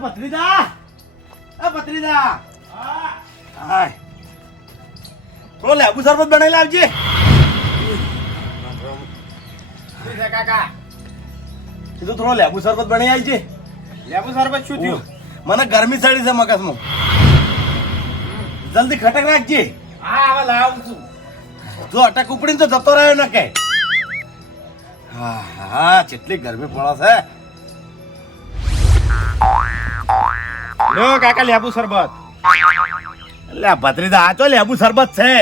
ભત્રીજા હાય થોડો લેબુ શરબત બનાવી લાવજે. કાકા કીધું થોડો લેબુ શરબત બનાવી આવજે. લેબુ શરબત શું થયું? મને ગરમી ચડી છે મગજમાં. જલ્દી ખટક રાખજે. હા હવે લાવું છું. જો અટક ઉપડીને તો જતો રહ્યો ન કે. હા હા કેટલી ગરમી પડે છે. લો કાકા લેબુ શરબત. એટલે ભત્રીજા આ તો લેબુ શરબત છે.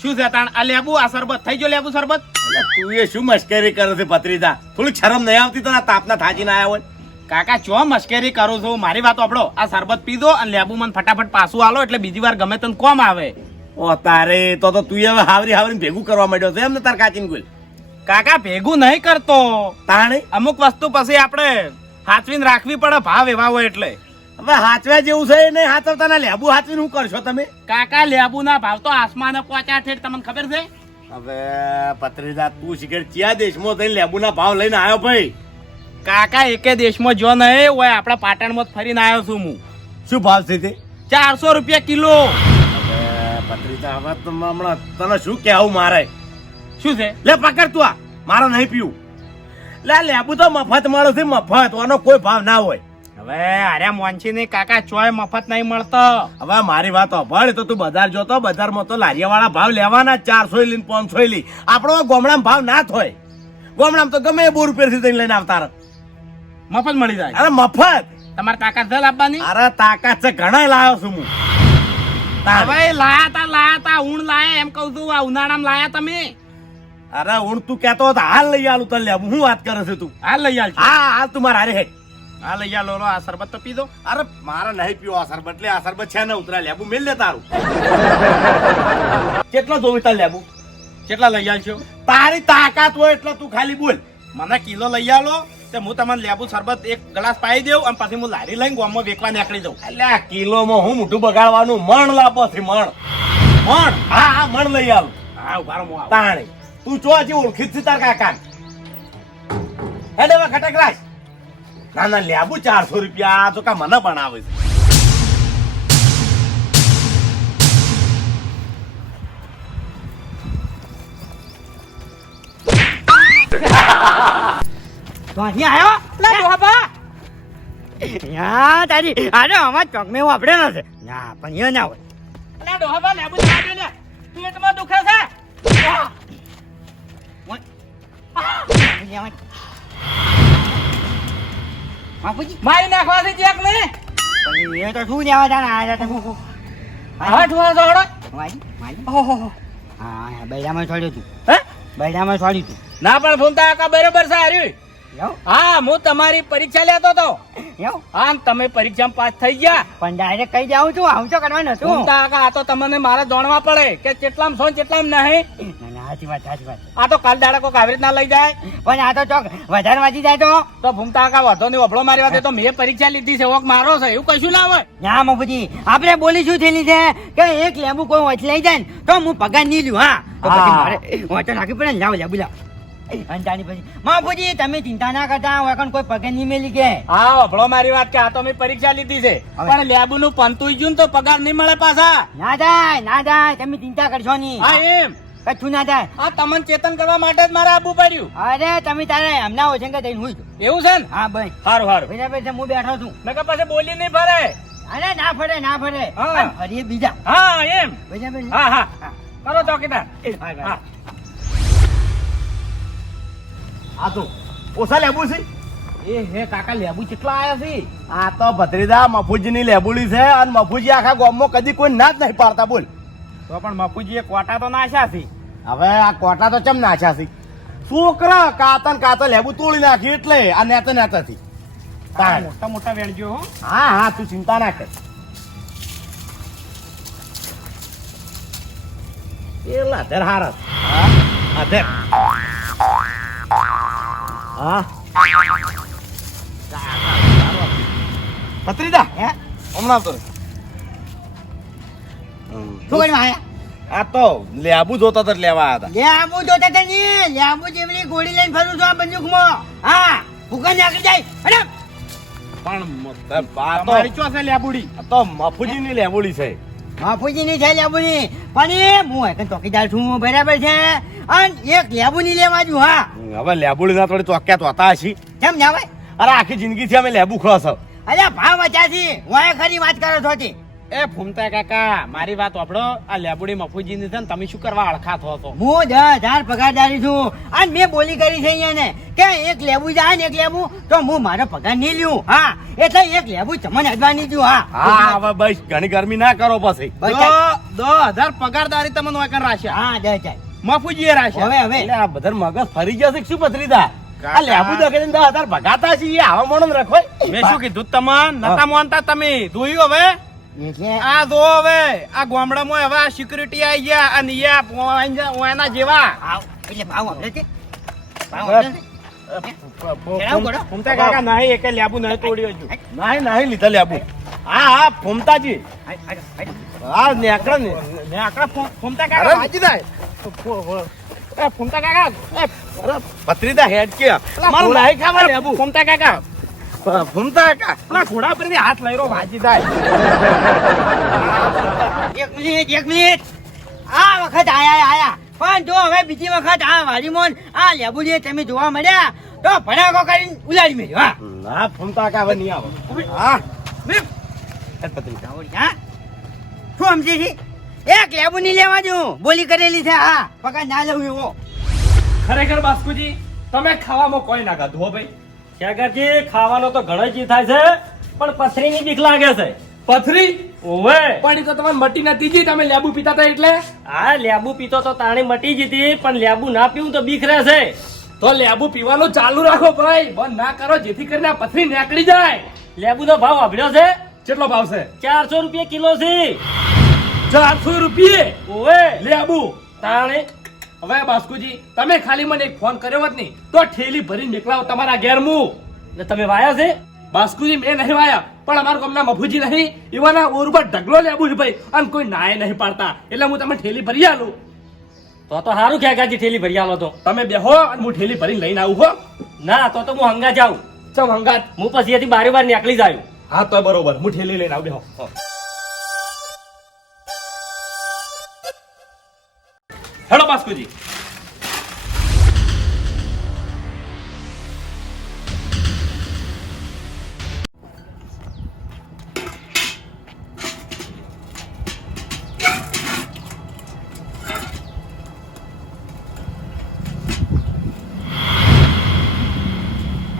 શું છે તાણ આ લેબુ આ શરબત થઈ ગયો લેબુ શરબત? એટલે તું એ શું મશ્કરી કરે છે ભત્રીજા? થોડી શરમ નહીં આવતી તને તાપના થાચીને આયા હોય? કાકા ચો મશ્કરી કરું છું મારી વાત સાંભળો. આ શરબત પી દો અને લેબુ મને ફટાફટ પાછું આલો એટલે બીજી વાર ગમે તને કોમ આવે. ઓ તારે તો તું હવે હાવરી ભેગું કરવા માંડ્યો છે એમ ને તાર કાચીને ગુલ? કાકા ભેગું નહીં કરતો. તાણે અમુક વસ્તુ પછી આપણે હાચવીને રાખવી પડે ભાવ એવા હોય એટલે. હવે હાચવા જેવું છે નહીં હાચવતા ના લેબુ હાચવીને શું કરશો તમે? કાકા લેબુ ના ભાવ તો આસમાને પહોંચ્યા છે તમને ખબર છે? હવે ભત્રીજા તું શીખર કયા દેશમાં થઈને લેબુના ભાવ લઈને આવ્યો ભાઈ? કાકા એકે દેશમાં જો નહીં હોય આપણા પાટણમાં ફરીને આવ્યો છું હું. શું ભાવ છે તે? 400 રૂપિયા કિલો. હવે ભત્રીજા હવે તો હમણાં તને શું કહેવું મારે? શું છે? લે પકડ તું આ મારે નહીં પીવું. લે લેબુ તો મફત મળે છે મફત, આનો કોઈ ભાવ ના હોય. હવે અરે મોંચી નહીં કાકા ચોય મફત નહીં મળતો. હવે મારી વાત સાંભળ તો તું બજાર જોતો બજારમાં તો લારીયાવાળા ભાવ લેવાના 400 લઈને 500 લી. આપણો ગામડામાં ભાવ ના થાય. ગામડામાં તો ગમે 2 રૂપિયાથી લઈને આવતા રહે. મફત મળી જાય. અરે મફત. તમારે તાકાત છે લાવવાની? અરે તાકાત છે ઘણા લાવ્યો છું હું. હવે લાયા તા ઊણ લાયા એમ કહું છું. આ ઉનાળામાં લાયા તમે? અરે હું તું કહેતો હતો હાલ લઈ આલું તને લેવું. હું વાત કરે છે તું? હાલ લઈ આલ. હા હાલ તું મારા હારે હેડ. હા લઈ આલો. આ શરબત તો પી દો. અરે મારે નહીં પીવો આ શરબત. લે આ શરબત છે ને ઉતરા લેબુ મેલ લે તારું. કેટલો જોવી તાર લેબુ? કેટલા લઈ આલશો? તારી તાકાત હોય એટલે તું ખાલી બોલ. મને કિલો લઈ આલો તે હું તમને લેબુ શરબત એક ગ્લાસ પાઈ દઉં અને પછી હું લારી લઈને ગામમાં વેચવા નીકળી જાઉં. એટલે આ કિલોમાં હું મોઢું બગાડવાનું? મણ લાવો છે મણ. હા હા મણ લઈ આવું. હા ઉભા રહો, હું આવું. તાણી તું ચો હજી ઓળખી જ છે તાર કાકા. હેડ હવે ખટક રાખ. ના ના લેબુ 400 રૂપિયા તો કા મને બનાવે છે. તો અહીંયા આવ્યો લે ડોહા યા તારી આને અમાર ચોક મે વાપડે ન છે ના પણ એ ના હોય. અલા ડોહા લેબુ લાવજો ને. પેટમાં દુખે છે. બાપુજી મારી નાખવા છે ચેક ને. પણ એ તો શું દેવા જાણે આયા તમે હા ઠુવા જોડો. વાજી વાજી ઓહો હા બૈરામાં છોડ્યું તું. હે બૈરામાં છોડ્યું તું. ના પણ ફૂમતા કાકા બરોબર છે હાર્યું. યો હા હું તમારી પરીક્ષા લેતો તો. યો હા તમે પરીક્ષામાં પાસ થઈ ગયા. પણ ડાયરેક્ટ કહી જાઉં છું આવું તો કરવાનું હતું. ફૂમતા કાકા આ તો તમને મારે જાણવા પડે કે કેટલામ છો ને કેટલામ નહીં. ના ના સાચી વાત સાચી વાત. આ તો કાલ દાડા કોક આવી રીતના લઈ જાય પણ આ તો ચોક વધારે વાંચી જાય તો ફૂમતા કાકા વધો નહીં વફળો મારી વાત. તો મેં પરીક્ષા લીધી છે ઓક મારો છે એવું કશું ના હોય. ના બાપુજી આપણે બોલી શું થયેલી છે કે એક લેબુ કોઈ વચ લઈ જાય ને તો હું પગાર નહીં લ્યું. હા તો પછી મારે વચો નાખી પડે ને લાવ લેબુ લાવ. અંજાની પછી બાપુજી તમે ચિંતા ના કરતા હું કોઈ પગાર નહીં મેલી કે. હા વફળો મારી વાત કે આ તો મેં પરીક્ષા લીધી છે પણ લેબુ નું પંતુઈ ગયું તો પગાર નહીં મળે પાછા. ના જાય તમે ચિંતા કરશો નહીં. હા એમ કશું ના થાય. આ તમને ચેતન કરવા માટે જ મારે આવવું પડ્યું. અરે તમે તારે હમણાં ઓછંગે થઈને હું એવું છે ને? હા ભાઈ સારું સારું. બીજા પૈસા હું બેઠો છું. નકર પછી બોલી નહીં ફરે. અરે ના ફરે હા. પણ ફરીએ બીજા હા એમ. બીજા ભાઈ હા હા કરો ચોકીદાર. હા આ તો ઓછા લેબુ છે. એ હે કાકા લેબુ કેટલા આયા છે? આ તો ભત્રીજા મફુજીની લેબુડી છે અને મફુજી આખા ગામમાં કદી કોઈ ના જ નહીં પાડતા બોલ. તો પણ મફુજીએ કોટા તો નાખ્યા છે. હવે આ કોટા તો ચમ નાખ્યા છે? છોકરા કાતા લેબુ તોડી નાખી એટલે આ નેતાથી. મોટા મોટા વેણજો હો. હા હા તું ચિંતા ના કર. એલા ધર હારસ. હા ધર. હા ભત્રીજા હે હમણાં તો શું કર્યું આયા? આ તો લેબુ જોતા હતા લેવા આવ્યા લેબુ જોતા હતા ને લેબુ જેવડી ગોળી લઈને ફરું છું આ બંદૂકમાં. હા ભૂકા નાખી જાય. અરે આ તો- તમારી ચો છે લેબુડી આ તો મફુજીની લેબુડી છે. બાપુજીની છે લેબુની પણ એ હું એક ચોકીદાર છું બરાબર છે અને એક લેબુની લેવા જુ હા હવે લેબુડી ના થોડી ચોક્યા તો હતા હશી. કેમ ના ભાઈ અરે આખી જિંદગીથી અમે લેબુ ખસ. અરે ભાવ વચાથી હું ખરી વાત કરો છો તે એ ફૂમતા કાકા મારી વાત સાંભળો આ લેબુડી મફુજી ની છે ને તમે શું કરવા અળખા થો છો હું 10,000 પગારદારી છું અને મેં બોલી કરી છે અહીંયા ને કે એક લેબુ જાય ને એક લેબુ તો હું મારો પગાર નહીં લ્યું હા એટલે એક લેબુ તમને અડવાની છું હા હા હવે બસ ઘણી ગરમી ના કરો પછી. બસ. 10,000 પગારદારી તમને વાકણ રાખ્યા હા 10,000 મફુજી એ રાખ્યા હવે હવે એટલે આ બધા મગજ ફરી જશે કે શું પથરીદા? કાકા. આ લેબુ દકે 10,000 ભગાતા છીએ આવા મોણો રખોય. મેં શું કીધું તમને નતા માનતા તમે જોયું હવે એટલે આ જો હવે આ ગામડામાં હવે આ સિક્યુરિટી આવી ગયા અને એના જેવા ભાવ એટલે ભાવ આપણે છે ભાવ આપણે છે જણાવો કરો. ફૂમતા કાકા નહીં એકે લેબુ નહીં તોડ્યો હજુ નહીં લીધા લેબુ. હા હા ફૂમતાજી હા નેકળો ને. ને આકડા ફૂમતા અરે કાકા વાંચી જાય. એ ફૂમતા કાકા એ અરે પથરીદા હેડ કે મારું નહીં ખાવા લેબુ. ફૂમતા કાકા ફૂમતા કા પેલા ઘોડા પરથી હાથ લઈ રહ્યો વાજી થાય એક મિનિટ આ વખત આયા પણ જો હવે બીજી વખત આ વાડીમોન આ લેબુજી તમે જોવા મળ્યા તો ભડાકો કરીને ઉલાડી મેળ્યો હા ના ફૂમતા કા હવે નહીં આવો. હા મેં હેડ પથરી. હા શું સમજે છે એક લેબુ નહીં લેવા દઉં બોલી કરેલી છે હા પગાર ના લઉં એવો ખરેખર બાસ્કુજી તમે ખાવામાં કોઈ ના ખાધું હો ભાઈ શેખરજી ખાવાનો તો ઘણો જ થાય છે પણ પથરીની બીક લાગે છે પથરી ઓવે પણ એ તો તમે મટી નથી જી તમે લેબુ પીતા હતા એટલે હા લેબુ પીતો તો તાણી મટી જતી પણ લેબુ ના પીવું તો બીક રહેશે તો લેબુ પીવાનું ચાલુ રાખો ભાઈ બંધ ના કરો જેથી કરીને આ પથરી નીકળી જાય લેબુ નો ભાવ અભળ્યો છે કેટલો ભાવ છે 400 રૂપિયા કિલો છે 400 રૂપિયે ઓવે લેબુ તાણે હવે બાસ્કુજી તમે ખાલી મને એક ફોન કર્યો હોત નહીં તો ઠેલી ભરી નીકળાવ તમારા ઘેર હું એટલે તમે વાયા છે બાસ્કુજી મેં નહીં વાયા પણ અમારા ગામના મફુજી નહીં એવાના ઓર ઉપર ઢગલો લેબુ છે ભાઈ અને કોઈ નાય નહીં પાડતા એટલે હું તમને ઠેલી ભરી આલું તો સારું ખેગાજી ઠેલી ભરી આલો તો તમે બેહો અને હું ઠેલી ભરીને લઈને આવું હો ના તો હું હંગા જાઉં ચમ હંગાત હું પછી અહીંયાથી બારે બાર નીકળી જાયું હા તો બરોબર હું ઠેલી લઈને આવું બેહો હેડો બાસ્કુજી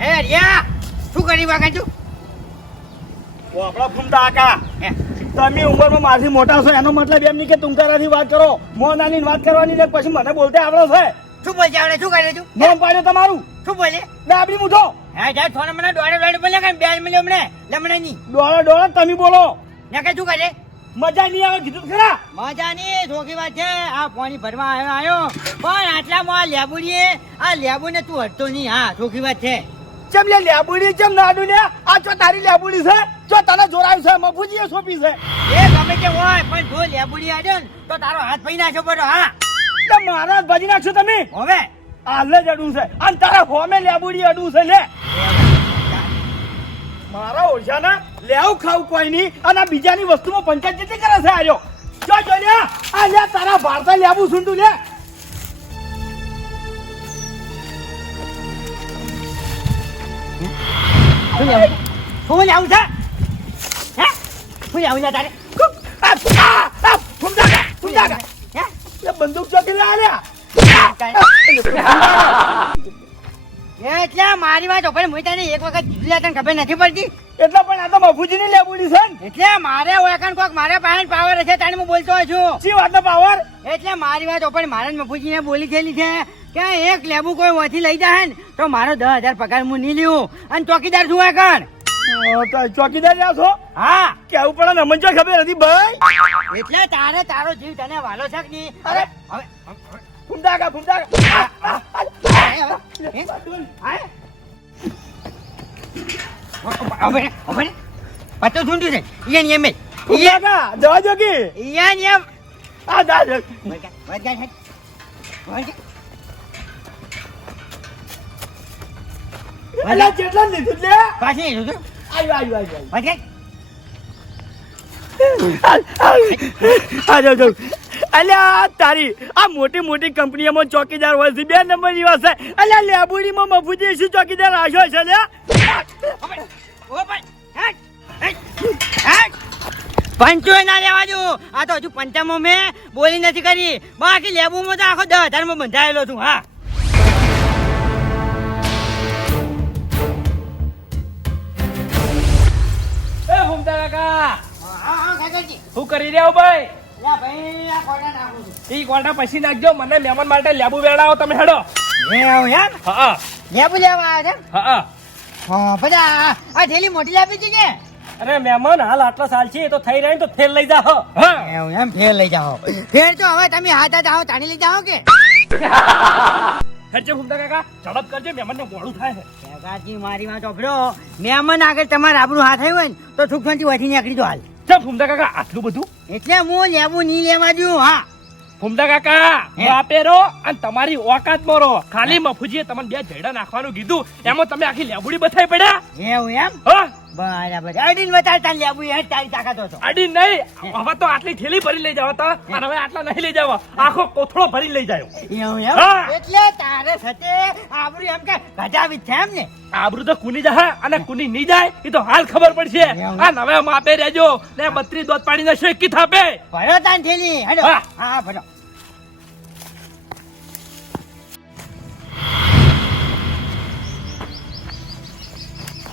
હે રિયા શું કરી વાગા તું આપણા ફૂમતા કા હે તમે ઉંમરમાં મારથી મોટા છો એનો મતલબ એમ નહીં કે તુમતારાથી વાત કરો મોનાની વાત કરવાની ને પછી મને બોલતે આવડે છે. શું બોલ આવડે શું કરે તું નામ પાડ્યો તમારું શું બોલે ડાબડી મૂઠો હે જા થોડા મને દોડે બોલે કે બે મળ્યો હમણે લમણે ની ડોળો ડોળો તમે બોલો. ને કે શું કરે મજા નહીં આવે કીધું ખરા. મજાની ધોકી વાત છે આ પાણી ભરવા આવ્યો પણ આટલામાં આ લેબુડીએ આ લેબુને તું હટતો નહીં હા ધોકી વાત છે ચમ લે લેબુડી ચમ નાડું ને આ ચો તારી લેબુડી છે ચો તને જોરાયું છે મફુજીએ સોંપી છે. એ ગમે તે હોય પણ જો લેબુડી આવ્યો ને તો તારો હાથ ભાઈ નાખ્યો પડો હા એટલે મારા જ ભાજી નાખશો તમે. હવે હાલે જ અડું છે અને તારા હોમે લેબુડી અડું છે લે મારા ઓળખાના લેવું ખાવું કોઈ નહીં અને આ બીજાની વસ્તુમાં પંચાયત જેટલી કરે છે આર્યો જો જો લે આ લે તારા ભારતા લેવું સુંડું લે શું આવું છે હે શું આવું છે તારે હે એ બંદૂક ચોકી લે આલ્યા એટલે મારી વાત પણ હું તને એક વખત કીધું તને ખબર નથી પડતી એટલે પણ આ તો મફુજીની લેબુડી છે ને એટલે મારે ઓળખાણ કોક મારે પાસે પાવર હશે તારે હું બોલતો હોઉં છું શી વાતનો પાવર એટલે મારી વાત પણ મારા મફુજીને બોલી થયેલી છે કે એક લેબુ કોઈ ઓથી લઈ જાય ને તો મારો 10,000 પગાર હું નહીં લ્યું અને ચોકીદાર છું કણ તો ચોકીદાર રહ્યા છો હા કેવું પડે ને મને જો ખબર હતી ભાઈ એટલે તારે તારો જીવ તને વાલો છે કે નહીં અરે હવે ફૂમતા હવે પતો સુંડ્યું છે ઈયન એમ જવા જો કે ઈયન એમ આ દા એટલે જેટલા લીધું લે પાછી આ ભાઈ અલ્યા તારી આ મોટી મોટી કંપનીઓમાં ચોકીદાર હોય છે 2 નંબર જેવા છે અલ્યા લેબુડીમાં મફુજી શું ચોકીદાર રાખ્યો છે લ્યા પંચો ના લેવા દો આ તો હજુ પંચામાં મેં બોલી નથી કરી બાકી લેબુમાં તો આખો 10,000 માં બંધાયેલો છું હા એ ભૂમતા કાકા શું કરી રહ્યા હો ભાઈ ઈ કોટા પછી નાખજો મને મહેમાન માટે લેબુ વેડાવો તમે હેડો હા લેબુ લેવા આવ્યા છે હા હા બધા આ થેલી મોટી લાવી છે કે અરે મહેમાન હાલ આટલા સાલ છે તો થઈ રહ્યા તો ફેર લઈ જાઓ હા એવું એમ ફેર લઈ જાઓ ફેર તો હવે તમે હાથ જાઓ તાણી લઈ જાઓ કે હેડજે ભૂમતા કાકા ઝડપ કરજે મહેમાન ને મોડું થાય છે કાકાજી મારી વાત સાંભળો મહેમાન આગળ તમારે આપણું હાથ આવ્યું હોય ને તો સુખ શાંતિ વધી નીકળી જો હાલ ચલ ભૂમતા કાકા આટલું બધું એટલે હું લેબુ નહીં લેવા દઉં હા ભૂમતા કાકા વાપેરો અને તમારી ઓકાત મોરો ખાલી મફુજીએ તમને 2 જયડા નાખવાનું કીધું એમાં તમે આખી લેબુડી બથાઈ પડ્યા એવું એમ હા બરાબર અડીન વતાડતા લેબુ એ તારી તાકાત હતો અડી નહીં હવે તો આટલી થેલી ભરી લઈ જાવ તા અને હવે આટલા નહીં લઈ જાવ આખો કોથળો ભરી લઈ જાયો એવું એમ હા. એટલે તારે સતે આબરૂ એમ કે ગજાવી છે એમ ને આબરૂ તો કુની જાય અને કુની નહીં જાય એ તો હાલ ખબર પડશે એવું. આ નવે માપે રહેજો ને 32 દોત પાણી ના શેકી થાપે ભરો તાન થેલી હેડો હા. હા ભરો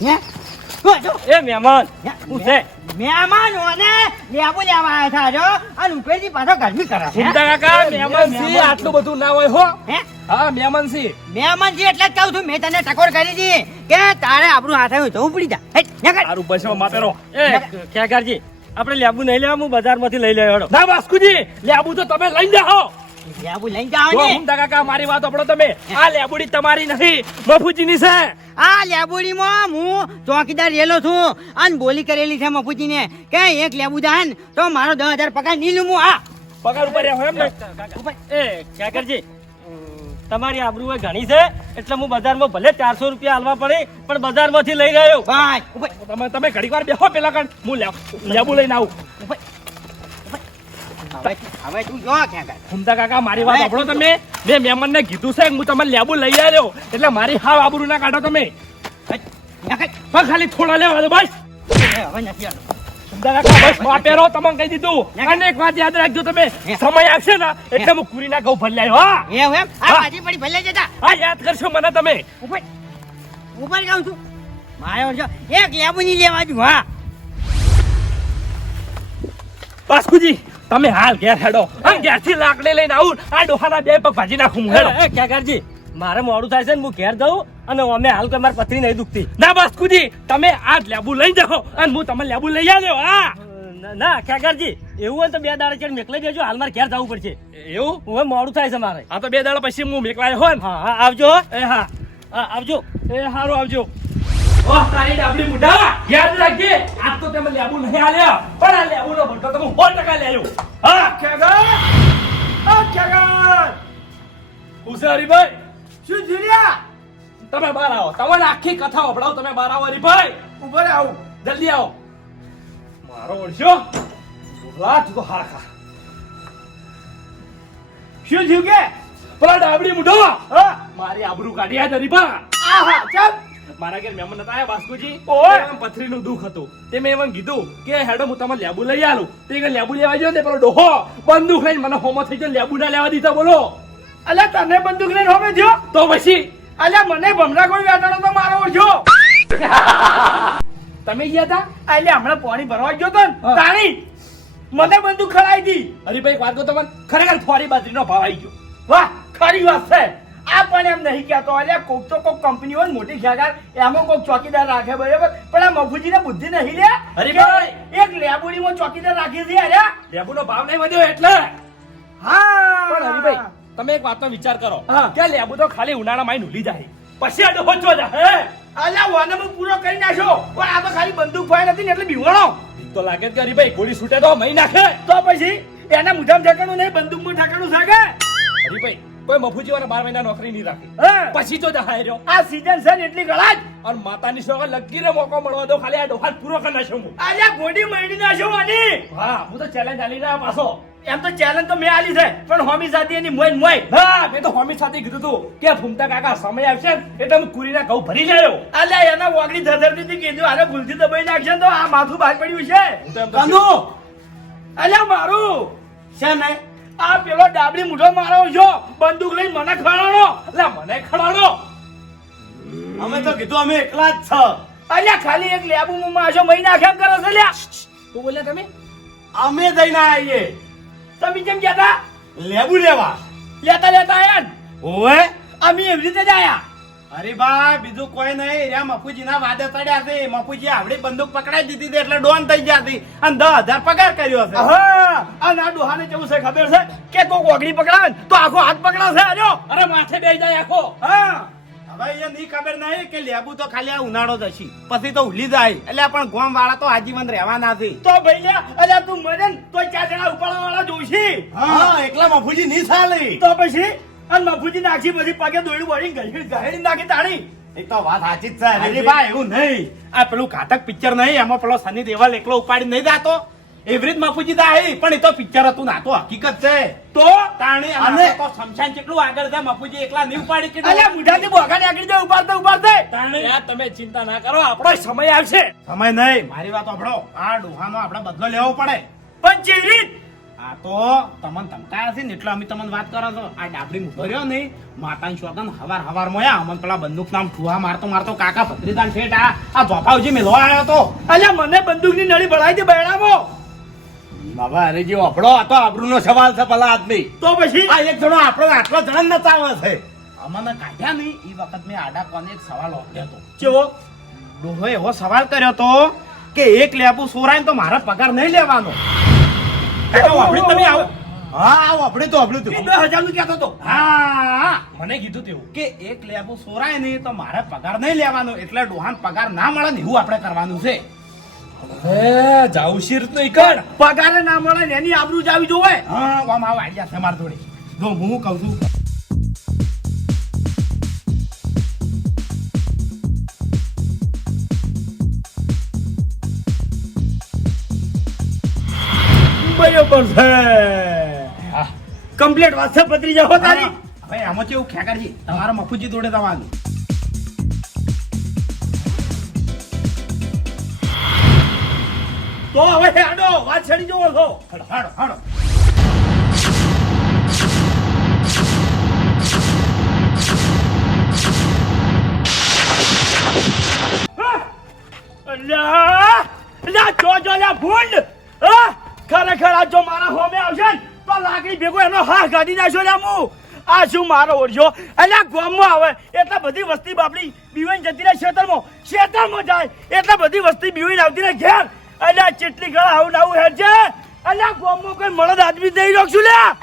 હે જો એ મહેમાન હું છે મહેમાન ઓને લેબુ લેવા આવ્યા હતા જો અને ઉપરથી પાછો ગરમી કરે છે ભૂમતા કાકા મહેમાન સી આટલું બધું ના હોય હો હે હા મહેમાન સી મહેમાન જી એટલે જ કહું છું મેં તને ટકોર કરી દી કે તારે આપણું હાથ આવ્યું તો ઉપડી જા હેટ નીકળ સારું બસો માપેરો એ ક્યાકારજી આપણે લેબુ નહીં લેવા હું બજારમાંથી લઈ લેવાનો ના બાસ્કુજી લેબુ તો તમે લઈ જાઓ લેબુ લઈ જાઓ જો ને ભૂમતા કાકા મારી વાત સાંભળો તમે આ લેબુડી તમારી નહીં મફુજીની છે આ લેબુડીમાં હું ચોકીદાર રેલો છું અને બોલી કરેલી છે મફુજીને કે એક લેબુ દાન તો મારો 10,000 પગાર નહીં લઉં હું હા પગાર ઉપર રહ્યો એમ ને એ ક્યાકારજી તમારી આબરૂ હોય ઘણી છે એટલે હું બજારમાં ભલે 400 રૂપિયા આલવા પડે પણ બજારમાંથી લઈ ગયો ભાઈ ઉપર તમે ઘડીક વાર બેહો પેલા કણ હું લેબુ લઈને આવું હવે તું જો ક્યાં કર ભૂમતા કાકા મારી વાત સાંભળો તમે મેં મહેમાનને કીધું છે કે હું તમને લેબુ લઈ આવ્યો એટલે મારી હાવ આબરૂ ના કાઢો તમે પણ ખાલી થોડા લેવા દો બસ હવે નથી આવતો. ભૂમતા કાકા બસ વાપેરો તમને કહી દીધું અને એક વાત યાદ રાખજો તમે સમય આવશે ને એટલે હું કુરીના ઘઉં ભરી લાવ્યો હા એવું એમ આ હા. ભાજી પડી ભલે જતા હા યાદ કરશો મને તમે ઉપર ઉપર કહું છું મારો જો એક લેબુ નહીં લેવા દઉં હા બાસ્કુજી તમે હાલ ઘેર હેડો અને ઘેરથી લાકડી લઈને આવું આ ડોહાના 2 પગ ભાજી નાખું હું હેડો ક્યાકારજી મારે મોડું થાય છે ને હું ઘેર જઉં અને અમે હાલ કોઈ મારી પથરી નહીં દુખતી ના બાસ્કુજી તમે આ લેબુ લઈ જાઓ અને હું તમને લેબુ લઈ આવ્યો હા ના ક્યાકારજી એવું હોય તો 2 દાડા ચડ મેકલાઈ દેજો હાલ મારે ઘેર જવું પડશે એવું હવે મોડું થાય છે મારે આ તો 2 દાડા પછી હું મેકલાયો હો ને હા હા આવજો હો. એ હા હા આવજો એ હારું આવજો ઓહ તારી ડાબડી મુઢા યાદ રાખજે આજ તો તમે લેબુ નહીં આલ્યા પણ આ લેબુ નો ભરતો તમે 100% લેજો હા ખેગર ઉસારીભાઈ શું જીર્યા તમે બહાર આવો તમને આખી કથા વભળાવ તમે બહાર આવો હરીભાઈ ઉપર આવું જલ્દી આવો મારો ઓળખ્યો બોલા તું તો હારખા શું થયું કે પેલા ડાબડી મુઢો હા મારી આબરૂ કાઢી આ હરીભા આહા ચાલ મારા ઘેર મહેમાન નતા આયા બાસ્કુજી ઓય. એમ પથરીનું દુખ હતું તે મેં એમ કીધું કે હેડો હું તમને લેબુ લઈ આલું તે કે લેબુ લેવા ગયો ને પેલો ડોહો બંદૂક લઈને મને હોમો થઈ ગયો લેબુ ના લેવા દીધા બોલો અલ્યા તને બંદૂક લઈને હોમે થયો તો પછી અલ્યા મને ભમરા કોઈ વેટાડો તો મારો ઓળખ્યો તમે ગયા હતા અલ્યા હમણાં પાણી ભરવા ગયો તો ને હા. તાણી મને બંદૂક ખલાઈ દી હરીભાઈ એક વાત કહું તમને ખરેખર ફોરી બાજરીનો ભાવ આવી ગયો વાહ ખરી વાત છે આ પણ એમ નહીં કહેતો અલ્યા કોક તો કોક કંપની હોય ને મોટી ખ્યાગાર એમાં કોક ચોકીદાર રાખે બરાબર પણ આ મફુજીને બુદ્ધિ નહીં લે હરીભાઈ! કે એક લેબુડીમાં ચોકીદાર રાખી છે અલ્યા લેબુનો ભાવ નહીં વધ્યો એટલે હા પણ હરીભાઈ તમે એક વાતનો વિચાર કરો હા. કે લેબુ તો ખાલી ઉનાળામાં આઈને ઉલી જાય પછી આ ડોહો ચો જાય અલ્યા વાને હું પૂરો કરી નાખ્યો પણ આ તો ખાલી બંદૂક ફાય નથી ને એટલે બીવણો તો લાગે કે હરીભાઈ ગોળી છૂટે તો મહી નાખે તો પછી એના મુઠામ ઠેકાણું નહીં બંદૂકમાં ઠેકાણું છે કે હરીભાઈ કોઈ મફુજીવાને 12 મહિના નોકરી નહીં રાખી હા પછી તો જહાય રહ્યો આ સીઝન છે ને એટલી ગળા જ અને માતાની સેવા લગીને મોકો મળવા દો ખાલી આ ડોહાલ પૂરો કરી નાખ્યો હું અલ્યા ગોડી મળી નાખ્યો આની હા હું તો ચેલેન્જ આલી રહ્યા પાછો એમ તો ચેલેન્જ તો મેં આલી છે પણ હોમી જાતી એની મોય મોય હા મેં તો હોમી સાથે કીધું તું કે ફૂમતા કાકા સમય આવશે ને એટલે હું કુરીના ઘઉં ભરી જાયો અલ્યા એના વાગડી ધધરતી હતી કીધું અરે ભૂલથી દબાઈ નાખશે તો આ માથું બહાર પડ્યું છે હું તો એમ તો કંદુ અલ્યા મારું છે ને આ પેલો ડાબડી મૂઢો મારો છો બંદૂક લઈને મને ખડાડો એટલે મને ખડાડો અમે તો કીધું અમે એકલા જ છ અલ્યા ખાલી એક લેબુ મુમાં આશો મહી નાખે એમ કરો છો લ્યા તું બોલ્યા તમે અમે જઈને આવીએ તમે કેમ કહેતા લેબુ લેવા લેતા લેતા આયા ને? ઓવે અમે એવી રીતે જ આયા અરે ભાઈ બીજું કોઈ નહીં રે મફુજી ના વાદે ચડ્યા છે મફુજી આવડી બંદૂક પકડાઈ દીધી હતી એટલે ડોન થઈ ગયા હતી અને 10,000 પગાર કર્યો છે હા આ ના ડોહાને કેવું છે ખબર છે કે કોઈ ઓગળી પકડાવે ને તો આખો હાથ પકડાશે આજો અરે માથે બેસી જાય આખો હા હવે એ નહીં ખબર નહીં કે લેબુ તો ખાલી આ ઉનાળો જ હશે પછી તો ઉલી જાય એટલે પણ ગોમ વાળા તો આજીવન રહેવાના છે તો ભાઈ લ્યા અલ્યા તું મરે ને તો 4 જણા ઉપાડવા વાળા જોઈશી હા એકલા મફુજી નહીં ચાલે તો પછી અને મફુજી નાખી પછી પગે દોડ્યું વળી ગહેડી નાખી તાણી એ તો વાત સાચી જ છે અરે ભાઈ એવું નહીં આ પેલું ઘાતક પિક્ચર નહીં એમાં પેલો સની દેવલ એકલો ઉપાડી નહીં જાતો એવરી જ મફુજી દાહી પણ એ તો પિક્ચર હતું ના તો હકીકત છે તો તાણી અને- અને તો શમશાન કેટલું આગળ છે મફુજી એકલા નહીં ઉપાડી કે અલ્યા મુઠાથી બોગા નીકળી જાય ઉપાડતે તાણી યાર તમે ચિંતા ના કરો આપણો સમય આવશે સમય નહીં મારી વાત સાંભળો આ ડોહાનો આપણે બદલો લેવો પડે પણ ચેરી આ તો તમને ધમકાયા છે ને એટલે અમે તમને વાત કરો છો આ ડાબડી મૂકો રહ્યો નહીં માતાની શોગન હવાર મોયા અમન પેલા બંદૂક નામ ઠુવા મારતો કાકા ભત્રીજાન શેઠ આ ધોપાવજી મેલો આવ્યો તો અલ્યા મને બંદૂકની નળી ભરાઈ દે બૈરામો બાબા અરે જે આપણો આ તો આબરૂનો સવાલ છે ભલા આદમી તો પછી આ એક જણો આપણો આટલો જણ નચાવે છે અમને કાઢ્યા નહીં એ વખત મેં આડા કોને એક સવાલ ઓપ્યો હતો ચેવો ડોહો એવો સવાલ કર્યો તો કે એક લેબુ સોરાય તો મારા પગાર નહીં લેવાનો કાકા વાપરી તમે આવો હા આવો આપણે તો આપણું એ 10,000 નું કહેતો તો હા મને કીધું તેવું કે એક લેબુ સોરાય નહીં તો મારે પગાર નહીં લેવાનો એટલે ડોહાન પગાર ના મળે ને એવું આપણે કરવાનું છે હે જાવ શીર તો ઈકડ પગારે ના મળે ને એની આબરૂ જાવી જોવે હા આમ આવો આઈડિયા છે મારા જોડે જો હું કહું છું બરોબર છે હા કમ્પ્લીટ વાત છે પત્રી જાઓ તારી હવે આમાં કેવું ખેકરજી તમારા મફુજી જોડે જવાનું તો હવે હેડો વાત છડી જોવો છો હાડો હાડો હાડો અલ્યા અલ્યા જો લ્યા ભૂંડ હા ખરેખર આ જો મારા હોમે આવશે ને તો લાકડી ભેગો એનો હા કાઢી નાખ્યો લ્યા હું આ શું મારો ઓરજો અલ્યા ગામમાં આવે એટલે બધી વસ્તી બાપડી બીવાઈને જતી રહે ખેતરમાં જાય એટલે બધી વસ્તી બીવાઈને આવતી રહે ઘેર અલ્યા ચેટલી ગળા આવું નાવું હેડ છે અલ્યા ગામમાં કોઈ મળદ આદમી નહીં રાખશું લ્યા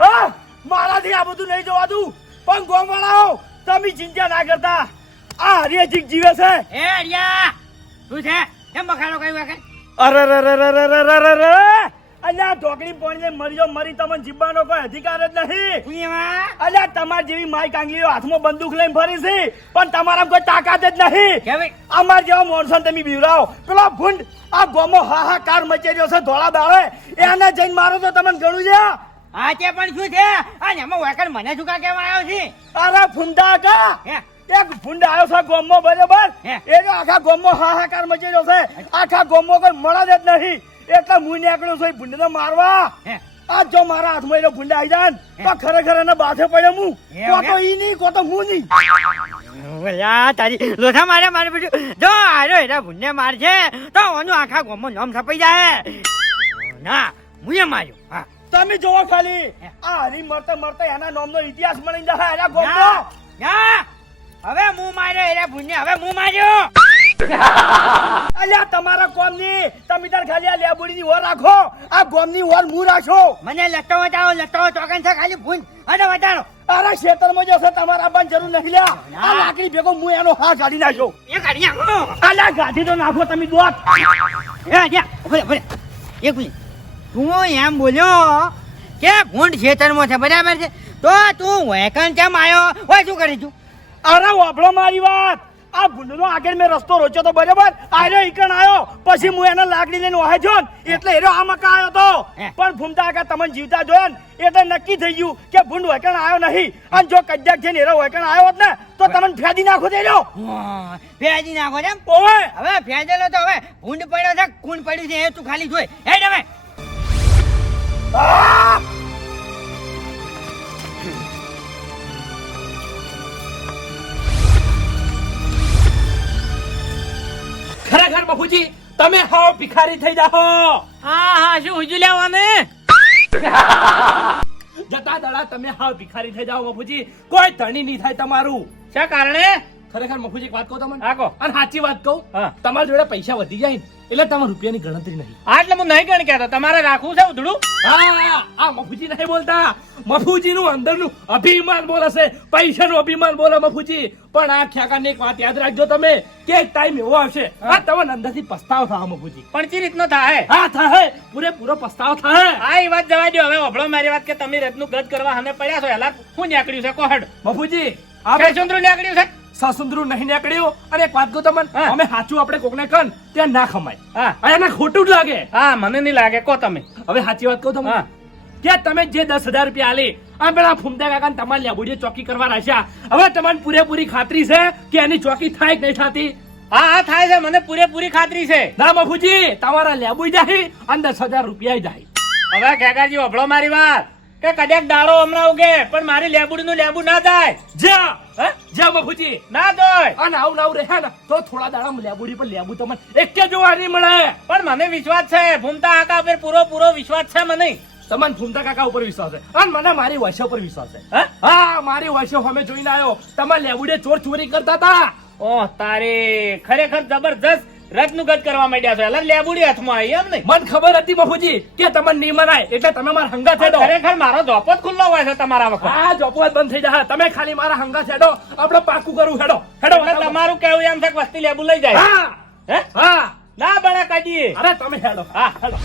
હા મારાથી આ બધું નહીં જોવાતું પણ ગામવાળાઓ તમે ચિંતા ના કરતા આ હરિયાજી જીવે છે એ અરિયા શું છે કેમ બખાડો કઈ વખત અરે અલ્યા ઢોકળી પોણીને મરી તમને જીવવાનો કોઈ અધિકાર જ નહીં પુણ્યમાં અલ્યા તમાર જેવી માઈ કાંગલીઓ હાથમાં બંદૂક લઈને ફરી છે પણ તમારા કોઈ તાકાત જ નહીં કેવી અમાર જેવા માણસો તમે બીવરાવો પેલો ભૂંડ આ ગોમો હાહાકાર મચી રહ્યો છે ધોળા દાડે એને જઈને મારો તો તમને ઘણું છે હા તે પણ શું છે આ એમાં વેકર મને શું કા કેવા આવ્યો છે અરે ફૂંડા કા હે એક ફૂંડ આવ્યો છે ગોમમાં બરોબર હે. એ જો આખા ગોમમાં હાહાકાર મચી રહ્યો છે આખા ગોમમાં કોઈ મળે જ નહીં એટલે હું નીકળ્યો છું એ ભૂંડને મારવા હે આ જો મારા હાથમાં એનો ભૂંડા આવી જાય ને તો ખરેખર એને બાથે પડે હું હે, કોતો ઈ નહીં કોતો હું નહીં ઓલા તારી લોથા મારે બધું જો આરો એના ભૂંડને મારશે તો ઓનું આખા ગામમાં નામ છપાઈ જાય ના મુએ માર્યો હા તમે જોવો ખાલી આ હરી મરતા મરતા એના નામનો ઇતિહાસ બની જાય એના ગોમનો ના હવે હું માર્યો એના ભૂંડને હવે હું માર્યો અલ્યા તમારા કોમની તમે તાર ખાલી આ લેબુડીની ઓર રાખો આ ગોમની ઓર હું રાખો મને લટો વટાવો ચોકન છે ખાલી ભૂંડ હડો વટાડો તારા ખેતરમાં જશે તમારા આપવાની જરૂર નથી લ્યા આ લાકડી ભેગો હું એનો હા કાઢી નાખ્યો એ કાઢી નાખો અલ્યા ગાડી તો નાખો તમે દોત એ જા ભલે એક મિનિટ તું એમ બોલ્યો કે ભૂંડ ખેતરમાં છે બરાબર છે તો તું વેકન કેમ આવ્યો હોય શું કરી તું અરે વાપરો મારી વાત આ ભૂંડનો આગળ મેં રસ્તો રોચ્યો તો બરાબર આર્યો ઈકણ આવ્યો પછી હું એને લાકડી લઈને ઓહે જો ને એટલે એરો આ મકા આવ્યો તો પણ ભૂમતા કાકા તમને જીવતા જોયા ને એટલે નક્કી થઈ ગયું કે ભૂંડ વૈકણ આવ્યો નહીં અને જો કદાચ છે ને એરો વૈકણ આવ્યો હોત ને તો તમને ફેદી નાખો દેજો ફેજી નાખો એમ ઓવે હવે ફેજેલો તો હવે ભૂંડ પડ્યો છે ખૂન પડ્યું છે એ તું ખાલી જોઈ હેડ હવે ખરેખર બાપુજી તમે હાવ ભિખારી થઈ જાઓ. હા શું હુજુ લેવાને જતા દડા તમે હાવ ભિખારી થઈ જાઓ બાપુજી, કોઈ ધણી નહીં થાય તમારું. શા કારણે ખરેખર બાપુજી એક વાત કહું તમને, હા કહો. અને સાચી વાત કહું, હા. તમારા જોડે પૈસા વધી જાય ને એટલે તમારા રૂપિયાની ગણતરી નહીં. હા એટલે હું નહીં ગણ કહેતો તમારે રાખવું છે ઉધડું. હા આ મફુજી નહીં બોલતા, મફુજીનું અંદરનું અભિમાન બોલે છે, પૈસાનું અભિમાન બોલે મફુજી. પણ આ ખ્યાકાની એક વાત યાદ રાખજો તમે કે એક ટાઈમ એવો આવશે આ તમને અંદરથી પસ્તાવ થાય મફુજી. પણ ચી રીતનો થાય હા થાય, પૂરેપૂરો પસ્તાવ થાય. હા એ વાત જવા દો હવે વભળો મારી વાત કે તમે રથનું ગદ કરવા હમે પડ્યા છો એલા શું નીકળ્યું છે કોહડ મફુજી કઈ સુંદરું નીકળ્યું છે સાસુંદરું નહીં નીકળ્યું. અને એક વાત કહું તમને, હા. અમે સાચું આપણે કોકને કન ત્યાં ના ખમાય. હા અને એને ખોટું જ લાગે. હા મને નહીં લાગે કો તમે હવે સાચી વાત કહું તમને, હા. કે તમે જે 10,000 રૂપિયા આલી આ પેલા ફૂમતા કાકા તમારી લેબુડીએ ચોકી કરવા રાખ્યા, હવે તમને પૂરેપૂરી ખાતરી છે કે એની ચોકી થાય કે નહીં થતી? હા હા થાય છે મને પૂરેપૂરી ખાતરી છે. ના મફુજી તમારા લેબુ જાય અને 10,000 રૂપિયા જાય. હવે કાકાજી વભળો મારી વાત કે કદાચ દાડો હમણાં ઉગે પણ મારી લેબુડીનું લેબુ ના થાય. જ્યાં જ્યાં મફુજી ના જોય અને આવું રહ્યા ને તો થોડા દાડા લેબુડી પર લેબુ તમને એક જોવા નહીં મળે. પણ મને વિશ્વાસ છે ભૂમતા કાકા પર પૂરો વિશ્વાસ છે મને. તમને ફૂમતા કાકા ઉપર વિશ્વાસ છે અને મને મારી વાશા ઉપર વિશ્વાસ છે. હા મારી વાશા અમે જોઈને આવ્યો, તમારા લેબુડે ચોરી કરતા હતા. ઓહ તારે ખરેખર જબરજસ્ત રથનું ગદ કરવા માંડ્યા છો એટલે લેબુડી હાથમાં આવી એમ ને. મને ખબર હતી મફુજી કે તમને નહીં મનાય એટલે તમે મારા હંગા થેડો. ખરેખર મારો જોપો જ ખુલ્લો હોય છે તમારા વખત. હા જોપવાત બંધ થઈ જાય, તમે ખાલી મારા હંગા થેડો, આપણે પાકું કરવું. હેડો એટલે હેડો. તમારું કેવું એમ છે કે વસ્તી લેબુ લઈ જાય હા હે હા ના બળા કાજી. અરે તમે હેડો. હા હેડો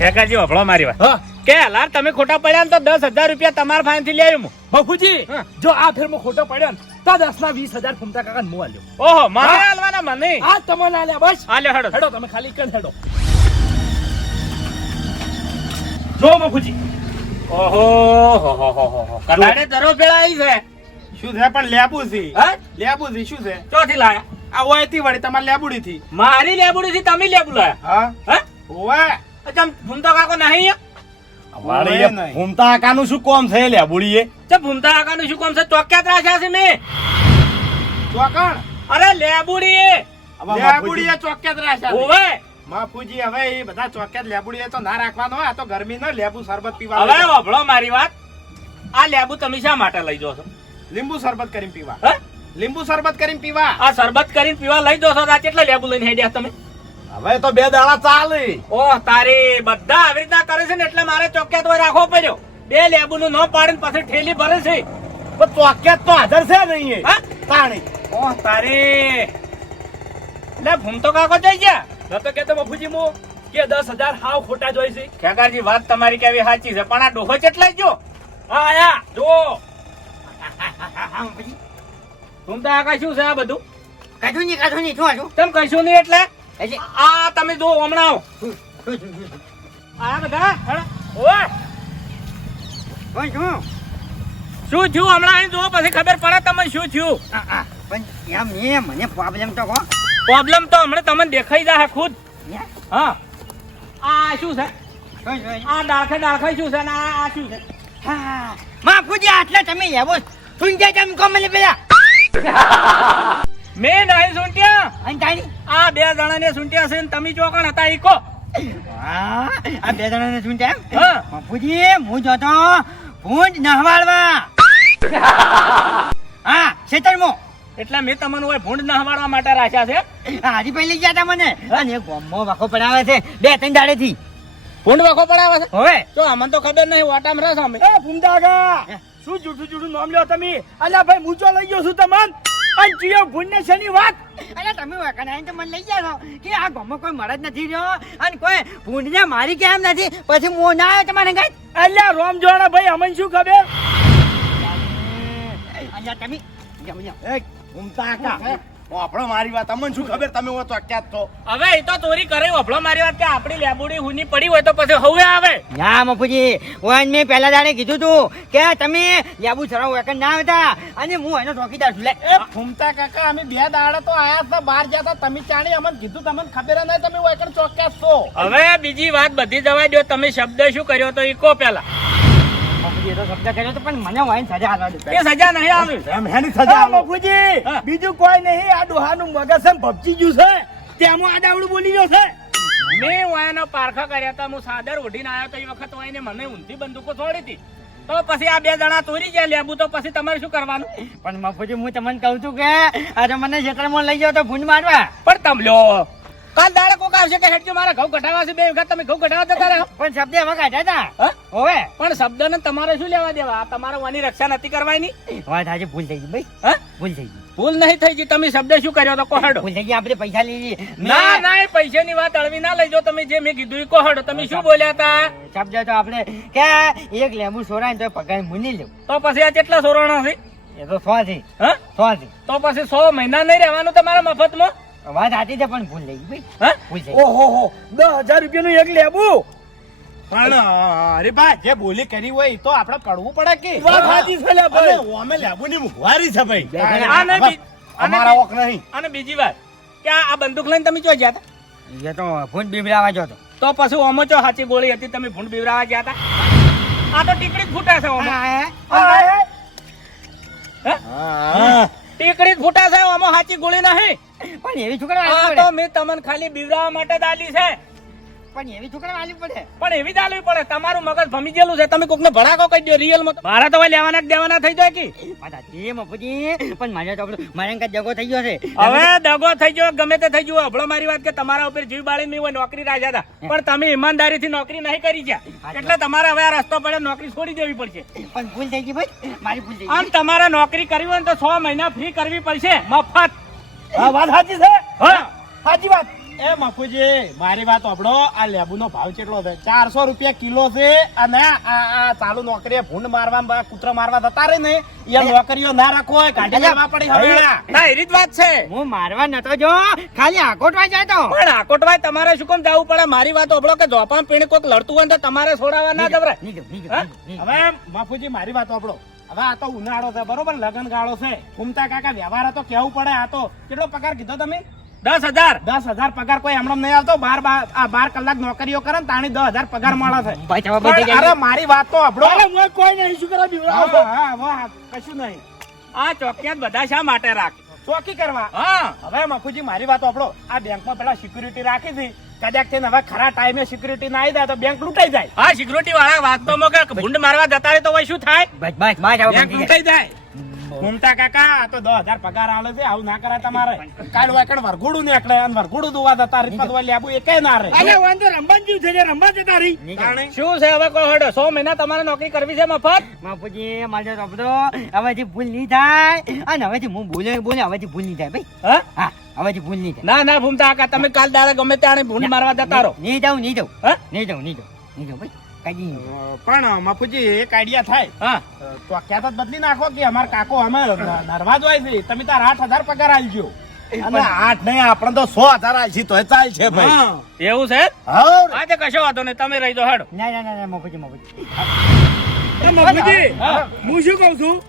કાકાજી વભળો મારી વાત હા કે હલાર તમે ખોટા પડ્યા ને તો 10,000 રૂપિયા તમારા ફાઈન થી લઈ આવ્યું. બાપુજી હા. જો આ ફેરમાં ખોટો પડ્યો ને તો 10 ના 20,000 ફૂમતા કાકા મો આલ્યો. ઓહો મને હા. હાલવાના મને આ તમને આલ્યા બસ. હાલ્યો હેડો હેડો તમે ખાલી કન હેડો. જો બાપુજી ઓહો હો હો હો હો કલાડે દરો પેળાઈ છે. શું છે પણ લેબુ છે હે લેબુ છે શું છે ચોથી લાયા આ ઓયથી વળી તમારે લેબુડી થી મારી લેબુડી થી તમે લેબુ લાયા હા હે ઓવે ચમ ભૂમતા કાકો નહીં વાળી એ ભૂમતા કાકાનું શું કોમ છે લેબુડીએ? તે ભૂમતા કાકાનું શું કામ છે ચોક્યાત રાખ્યા છે મેં. ચોકણ અરે લેબુડી લેબુડી એ ચોક્યાત રાખ્યા છે. ઓવે માફુજી હવે એ બધા ચોક્યાત લેબુડી એ તો ના રાખવાનો હોય, આ તો ગરમી નો લેબુ શરબત પીવા હવે વભળો મારી વાત આ લેબુ તમે શા માટે લઈ જો છો? લીંબુ શરબત કરીને પીવા હે લીંબુ શરબત કરીને પીવા આ શરબત કરીને પીવા લઈ દો છો આ કેટલા લેબુ લઈને હેડ્યા તમે? હવે તો 2 દાડા ચાલે. ઓહ તારી બધા આવી રીતના કરે છે ને એટલે મારે ચોક્યાત હોય રાખવો પડ્યો. 2 લેબુ નું ન પાડીને પછી ઠેલી ભરે છે. પણ ચોક્યાત તો હાજર છે નહીં એ. હા? તાણી ઓહ તારી લે ભૂમતો કાકો જઈ ગયા. નતો કેતો બાપુજી મો કે 10,000 હાવ ખોટા જોઈ છે. ખેગારજી વાત તમારી કેવી સાચી છે પણ આ ડોહો ચેટલાઈ ગયો. હા આયા જો ભૂમતા કાકા શું છે આ બધું? કાઢું નહીં શું હતું તેમ કહીશું નહીં એટલે એટલે આ તમે જો હમણાં આવો. આ બધા હેડો. ઓય પણ શું શું થયું હમણાં અહીં જુઓ પછી ખબર પડે તમને શું થયું. પણ એમ મને પ્રોબ્લેમ તો કહો પ્રોબ્લેમ તો હમણાં તમને દેખાઈ જાય ખુદ. હે? હા આ શું છે? શું? આ ડાળખે શું છે ને આ શું છે? હા માફુજી આટલા તમે લેવો સુનજે તેમ કહો મને પેલા મેં નહીં સુંટ્યા અંતાની આ 2 જણાને સુંટ્યા છે ને તમે ચોકણ હતા ઈ કો. આ 2 જણાને સુનજે એમ હા બાપુજી હું જોતો ભૂંડ નહવાળવા હા ખેતરમાં એટલે મેં તમને હોય ભૂંડ નહવાડવા માટે રાખ્યા છે. હાજી પહેલી ગયા તા મને અને ગોમો વાકો પડાવે છે 2-3 દાડેથી ભૂંડ વખો પડાવે છે. હવે તો અમને તો ખબર નહીં વાટામાં રહે છે અમે. એ ભૂમતા કાકા શું જૂઠું નામ લ્યો તમે? અલ્યા ભાઈ મૂંચો લઈ ગયો છું તમને અને જીઓ ભૂંડ ને શેની વાત? અરે તમે વખણાઈને તો મને લઈ ગયા છો કે આ ગોમો કોઈ મરદ નથી રહ્યો અને કોઈ ભૂંડને મારી કેમ નથી પછી હું ના આવ્યો તમારે કઈ અલ્યા રોમ જોણા ભાઈ અમને શું ખબર? અલ્યા તમે જાઓ જાઓ ઘૂમતા કાકા આપણો મારી વાત અમને શું ખબર તમે હો તો ક્યાં જ છો હવે એ તો ચોરી કરે વફળો મારી વાત કે આપણી લેબુડી હુની પડી હોય તો પછી હવે આવે ના મફુજી ઓન મેં પહેલા દાડે કીધું તું કે તમે લેબુ ચરાવ એકન ના આવતા અને હું એનો ચોકીદાર છું લે એ ફૂમતા કાકા અમે 2 દાડા તો આયા હતા બહાર ગયા હતા તમે ચાણી અમને કીધું તમને ખબર નહીં તમે વાયકણ ચોક્કસ છો હવે બીજી વાત બધી જવા દો તમે શબ્દ શું કર્યો તો એ કહો પેલા મફુજી એ તો શબ્દ કર્યો તો પણ મને વાઈન સજા હાલવા દે એ સજા નહીં આવી એમ હેની સજા હા, આલો. બાપુજી હા. બીજું કોઈ નહીં આ ડોહાનું મગજ છે ને ભપચી ગયું છે તેમાં આડાવડું બોલી ગયો છે મેં વાયનો પારખા કર્યા હતા હું સાદર ઓઢીને આવ્યો તો એ વખત વાયને મને ઊંધી બંદૂકો છોડી હતી તો પછી આ 2 જણા ચોરી ગયા લેબુ તો પછી તમારે શું કરવાનું પણ મફુજી હું તમને કહું છું કે આજે મને ક્ષેત્રમાં લઈ જાઓ તો ભૂંડ મારવા પણ તમ લ્યો કાલ દાડે કોક આવશે કે હેડજો મારા ઘઉં કઢાવા છે 2 વખત તમે ઘઉં કઢાવા જતા રહો પણ શબ્દ એમાં કાઢ્યા હતા હા? હોવે પણ શબ્દને તમારે શું લેવા દેવા આ તમારે વાની રક્ષા નથી કરવાની વાત આજે ભૂલ થઈ ગઈ ભાઈ હા ભૂલ થઈ ગઈ ભૂલ નહીં થઈ ગઈ તમે શબ્દ શું કર્યો તો કોહડો ભૂલ થઈ ગઈ આપણે પૈસા લઈ લઈએ ના ના એ પૈસાની વાત અળવી ના લઈ જો તમે જે મેં કીધું એ કોહડો તમે શું બોલ્યા હતા શબ્દ તો આપણે કે એક લેબુ સોરાય ને તો પગાર મુની લેવું તો પછી આ કેટલા સોરાણા છે એ તો 100 છે હા 100 છે તો પછી 100 મહિના નહીં રહેવાનું તમારા મફતમાં વાત સાચી છે પણ ભૂલ થઈ ગઈ ભાઈ હા ભૂલ થઈ ગઈ ઓહો 10,000 રૂપિયાનું એક લેબુ પણ અરે ભાઈ જે બોલી કરી હોય એ તો આપણે કડવું પડે કે વાત સાચી છે લે ભાઈ. અને ઓમે લેબુની મુખવારી છે ભાઈ આ નહીં બી- અમારા ઓક નહીં અને બીજી વાત કે આ બંદૂક લઈને તમે ચો ગયા હતા એ તો ભૂંડ બીવડાવવા જો તો પછી ઓમો ચો સાચી ગોળી હતી તમે ભૂંડ બીવરાવા ગયા હતા આ તો ટીકડી જ ફૂટા છે ઓમો હા ટીકડી જ ફૂટા છે ઓમો સાચી ગોળી નહીં પણ એવી છોકરા આ વાલી તો પડે મેં તમને ખાલી બીવરાવા માટે જ આલી છે પણ એવી છોકરા વાલી પડે પણ એવી જ આલવી પડે તમારું મગજ ભમી ગયેલું છે તમે કોકને ભડાકો કહી દો રિયલ માં મારા તો હવે લેવાના કે દેવાના થઈ જાય કે વાત સાચી મફુજી પણ મારે તો આપણો મારે કાંઈ જગો થઈ ગયો છે હવે દગો થઈ ગયો ગમે તે થઈ ગયો હબળો મારી વાત કે તમારા ઉપર જીવ બાળીને મેં નોકરી રાખ્યા હતા પણ તમે ઈમાનદારીથી નોકરી નહીં કરી છે એટલે તમારે હવે આ રસ્તો પડે નોકરી છોડી દેવી પડશે પણ ભૂલ થઈ ગઈ ભાઈ મારી ભૂલ થઈ ગઈ આમ તમારે નોકરી કરવી હોય ને તો 6 મહિના ફ્રી કરવી પડશે મફત હા વાત સાચી છે હા સાચી વાત એ મફુજી મારી વાત સાંભળો આ લેબુનો ભાવ કેટલો છે 400 રૂપિયા કિલો છે અને આ ચાલુ નોકરીએ ભૂંડ મારવા કૂતરા મારવા જતા રહે ને એ નોકરીઓ ના રાખો હોય કાઢી લેવા પડી હવેળા ના એરી જ વાત છે હું મારવા નતો જો ખાલી આકોટવા જાય તો પણ આકોટભાઈ તમારે શું કેમ જવું પડે મારી વાત સાંભળો કે જોપામાં પીણે કોઈક લડતું હોય ને તો તમારે છોડાવવા ના જવરાય નહીં જાઉં, નહીં હા? જાઉં, નહીં જાઉં. હવે મફુજી મારી વાત સાંભળો હવે આ તો ઉનાળો છે બરોબર લગન ગાળો છે ઘૂમતા કાકા વ્યવહાર તો કેવું પડે આ તો કેટલો પગાર કીધો તમે 10,000 10,000 પગાર કોઈ હમણાં નહીં આવતો 12 કલાક નોકરીઓ કરે ને તાણી 10,000 પગાર મળે છે ભાઈ તમે બધે પણ અરે મારી વાત તો સાંભળો. અરે હું કોઈ નહીં શું કરવા બીવડાવો છો? હા, વાહ, કશું નહીં આ ચોકિયાત બધા શા માટે રાખે ચોકી કરવા હા હવે મફુજી મારી વાત સાંભળો આ બેંકમાં પેલા સિક્યુરિટી રાખી હતી કદાચ થઈને હવે ખરા ટાઈમે સિક્યુરિટી ના આવી જાય તો બેંક લૂંટાઈ જાય હા સિક્યુરિટી વાળા વાત તો મોકે ભૂંડ મારવા જતા રહે તો ભાઈ શું થાય બસ બસ બસ આવો બેંક બંધ થઈ જાય. લૂંટાઈ જાય ઘૂમતા કાકા આ તો 10,000 પગાર આવે છે આવું ના કરાય તમારે કાલ વાકડ વરઘોડું નીકળે અને વરઘોડું દુવા જતા રીત દુવા લેબુ એકેય ના રહે અરે વાંધો રમવાનું જેવું છે જે રમવા જતા રહી નહીં જાઉં. શું છે હવે કોઈ હડો 100 મહિના તમારે નોકરી કરવી છે મફત બાપુજી મારે તો બધો હવેથી ભૂલ નહીં થાય અને હવેથી હું બોલે હવેથી ભૂલ નહીં થાય ભાઈ હા હા હવેથી ભૂલ નહીં થાય ના ના ભૂમતા કાકા તમે કાલ દાડે ગમે ત્યારે ભૂંડ મારવા જતા રહો નહીં જાઉં નહીં જાઉં હા? નહીં જાઉં નહીં જાઉં નહીં જાઉં ભાઈ કદી નહીં જાઉં. પણ મફુજી એક આઈડિયા થાય હા તો ક્યાં તો બદલી નાખો કે અમાર કાકો અમે નરવા જ હોય છે તમે તાર 8,000 પગાર આલજો અને 8 નહીં આપણે તો 100,000 આલશી તોય ચાલશે ભાઈ હા. એવું છે હા આજે કશો વાંધો નહીં તમે રહી જાઓ હેડો ના ના ના ના મફુજી મફુજી એ મફુજી હા. હું શું કહું છું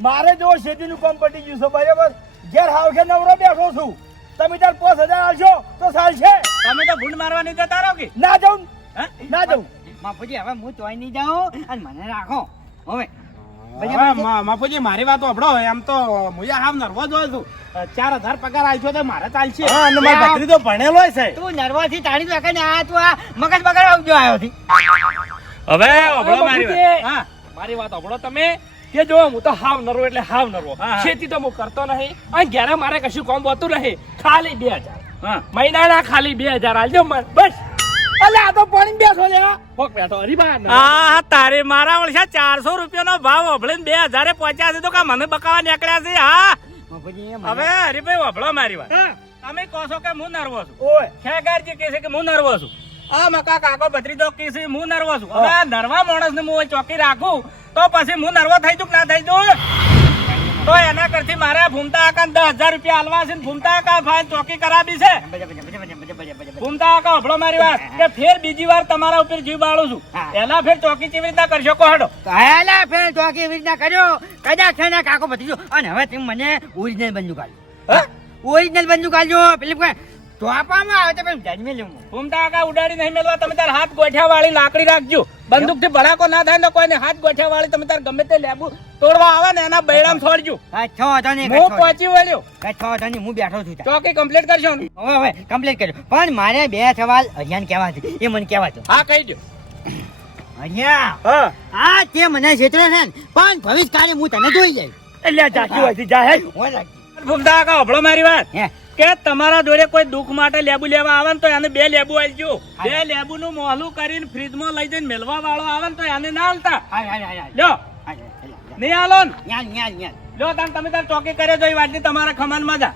મારે જો શેતીનું કામ પતી ગયું છે બરાબર ઘેર હાવ કે નવરો બેઠો છું તમે તાર 5,000 આલશો તો ચાલશે તમે તો ભૂંડ મારવા નહીં જતા રહો કે ના જાઉં હા? ના જાઉં મફુજી હવે હું તોય નહીં જાઉં અને મને રાખો હવે હવે મફુજી મારી વાત સાંભળો એમ તો હું હાવ નર્વસ હોય છું 4,000 પગાર આલશો તો મારે ચાલશે હા અને મારો ભત્રી તો ભણેલો છે તું નર્વસથી તાળી તો એકને આ તું આ મગજ બગાડ આવજો આવ્યો થી હવે અભળો મારી બાપુજી. વાત હા મારી વાત સાંભળો તમે કે જો હું તો હાવ નરવો એટલે હાવ નરવો હા, હા. ખેતી તો હું કરતો નહીં અને ઘરે મારે કશું કામ હોતું નહીં ખાલી 2,000 હા મહિનાના ખાલી 2,000 આલજો મને બસ અલે આ તો પાણી બેઠો લે પોક બેઠો હરી બહાર આ તારે મારા ઓળશા 400 રૂપિયાનો ભાવ અભળીને 2,000 પહોંચ્યા છે તો કા મને બકાવા નીકળ્યા છે હા મફુજી હવે હરીભાઈ અભળો મારી વાત હા. તમે કહો છો કે હું નર્વો છું ઓય ખેગારજી કહે છે કે હું નર્વો છું આ મકા કાકો ભત્રીજો કહે છે હું નર્વો છું હવે આ નર્વા માણસને હું અહીં ચોકી રાખું તો પછી હું નર્વો થઈ જઉં કે ના થઈ જઉં તો એના કરતી મારે ભૂમતા કાકા 10,000 રૂપિયા આલવા છે ને ભૂમતા કાકા ભાઈ ચોકી કરાવી છે. ભૂમતા કાકા હભળો મારી વાત કે ફેર બીજી વાર તમારા ઉપર જીવ બાળું છું. હા. એના ફેર ચોકી કેવી રીતના કરશો કહો હેડો. કયાલા ફેર તો કેવી રીતના કર્યો કદાચ છે ને કાકો ભત્રીજો અને હવે તમે મને ઓરિજિનલ બંદૂક આલજો ઓરિજિનલ બંદૂક આલજો પેલી ચોપામાં આવે તો પછી જન્મે લઉં ભૂમતા કાકા ઉડાડી નહીં મેળવા તમે તાર હાથ ગોઠ્યા વાળી લાકડી રાખજો. બંદૂક થી ભડાકો ના થાય ને કોઈને હાથ ગોઠ્યા વાળી તમે તાર ગમે તે લેબુ તોડવા આવે ને એના બૈરામ છોડજો. છો હતો ને હું પહોંચી વળ્યો. છો હતો ને હું બેઠો છું ચોકી કમ્પ્લીટ કરશો ને? હવે કમ્પ્લીટ કર્યો પણ મારે 2 સવાલ હરિયાને કહેવા છે એ મને કહેવા છે હા કહી દો. હરિયા હા આ તે મને છેતરે છે ને પણ ભવિષ્યકાળે હું તને જોઈ જઈશ એટલે જાતી હોય જા હે હું રાખી ભૂમતા કાકા હભળો મારી વાત હે કે તમારા જોડે કોઈ દુઃખ માટે લેબુ લેવા આવે ને તો એને 2 લેબુ આલજો. 2 લેબુ નું મોહલું કરીને ફ્રીજમાં લઈ જઈને મેલવા વાળો આવે ને તો એને ના આલતા. લ્યો નહીં આલો ને ન્યા લ્યો તમે તાર ચોકી કરે જો એ વાતની તમારા ખમાનમાં જા.